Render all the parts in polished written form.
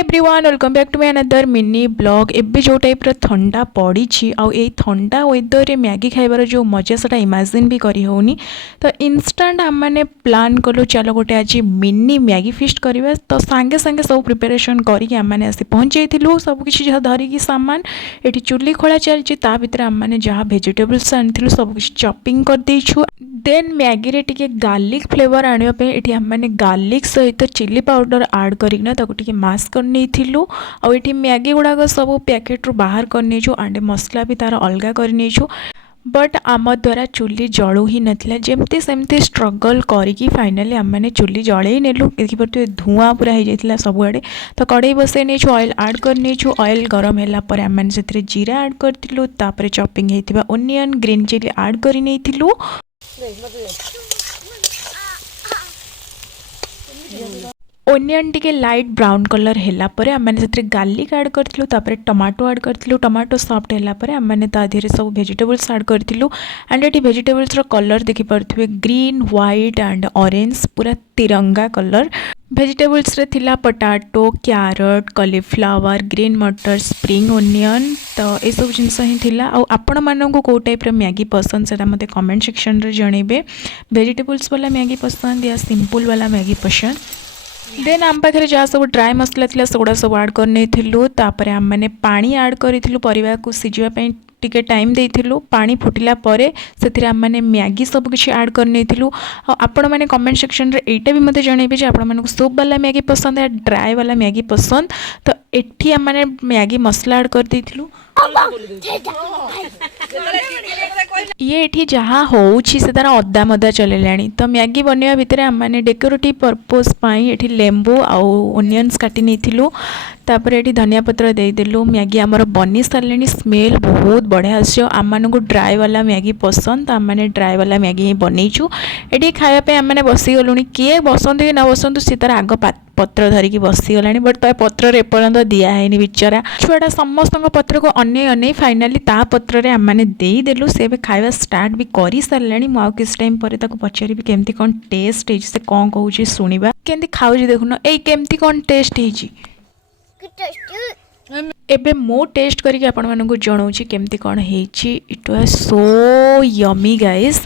Everyone welcome back to my another mini blog. एबे जो type ठंडा पड़ी आउ ए ठंडा वेदर रे मैगी खाइबार जो मजा से इमेजिन भी करी होनी। तो इंस्टेंट आम मैंने प्लान कलु चलो गोटे आज मिनी मैगी फिस्ट करवा। तो सांगे सांगे सब प्रिपेरेसन करके आम मैंने आसी पहुँच जाइलु सबकि धरिकी सामान ये चुली खोला चलती ता भीतर आम मैंने जहाँ भेजिटेबल्स आनी सबकि चॉपिंग कर देछु। देन मैगी रे टिके गार्लिक फ्लेवर आने ये आम मैंने गार्लिक सहित चिली पाउडर आड करना टिके मास करनी आउ ये मैगी गुड़ाक सब पैकेट रू बाहर करनी एंड मसला भी तार अलग करनी। बट आम द्वारा चुली जलू ही नाला जमती सेमती स्ट्रगल करी फाइनाली आम मैंने चुली जले नेलु। देखिए धुआं पूरा हो जाता सबुआड़े। तो कड़ई बसई नहीं ऑयल आड करनी ऑयल गरम है आम मैंने से जीरा आड करूँ तापर चॉपिंग होता ओनियन ग्रीन चिली आड कर ओनियन टिके लाइट ब्राउन कलर है आम मैंने गार्लिक आड करूँ तापर टमाटो आड करूँ। टमाटो सॉफ्ट है आम मैंने ताधे सब वेजिटेबल्स आड करूँ एंड ये वेजिटेबल्स कलर देखिपे ग्रीन व्हाइट एंड ऑरेंज पूरा तिरंगा कलर। वेजिटेबल्स रे थिला पोटाटो कैरट कॉलीफ्लावर ग्रीन मटर स्प्रिंग ओनियन। तो ये सब जिनस ही थिला। आपण मानक कौ टाइप मैगी पसंद से मत कमेंट सेक्शन रे जनइबे। वेजिटेबल्स वाला मैगी पसंद या सिंपल वाला मैगी पसंद। देन आम पाखे जहाँ सब ड्राई मसला थी सेगुड़ा सब आड कर आम मैंने पानी आड करूँ परिवा को सिझापी टिके टाइम देइथिलु। पानी फुटिला परे से आम मैंने मैगी सब किसी आड कर आपण मैंने कमेंट सेक्शन रे एटा भी मते जनइबे जे आपण मानक सूप वाला मैगी पसंद या ड्राई वाला मैगी पसंद। तो एठी आम मैंने मैगी मसला आड कर देइथिलु। ये एठी जहाँ होउछि से तार अदा मदा चलेलाणी। तो मैगी बनवा भितर आम मैंने डेकोरेटिव पर्पस पाई एठी लेंबू आउ ओनियंस काटी नैथिलु तापर एठी धनिया पत्र देदेलु। मैगी आमर बनी सारे स्मेल बहुत बढ़िया आसो। आम मानक ड्राई वाला मैगी पसंद आम मैंने ड्राई वाला मैगी ही बनईचु। ये खायापे आम मैंने बसीगलु किए बसंतु कि न बसंतु सी तार आग पत्र धरिकी बसीगला बट तो पत्र एपर्यंत दिखाई बिचारा छुआटा समस्त पत्र को अने अने फाइनाली ता पत्र आम मैंने देदेलु। से खाଇବା स्टार्ट भी कर सारे मुझे किस टाइम पर पचारि केमती कौन टेस्ट से कौन कहूँ शुणा केमती खाऊ देखुन ये केमती कौन टेस्ट एबे मो टेस्ट करके आपण मानकु जणाउछि केमती कौन हेछि। It was so yummy guys.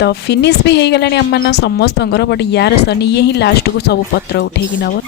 तो फिनिश भी हो गलानी आम मान समस्त बट यार सनी ये ही लास्ट को सब पत्र उठे नब।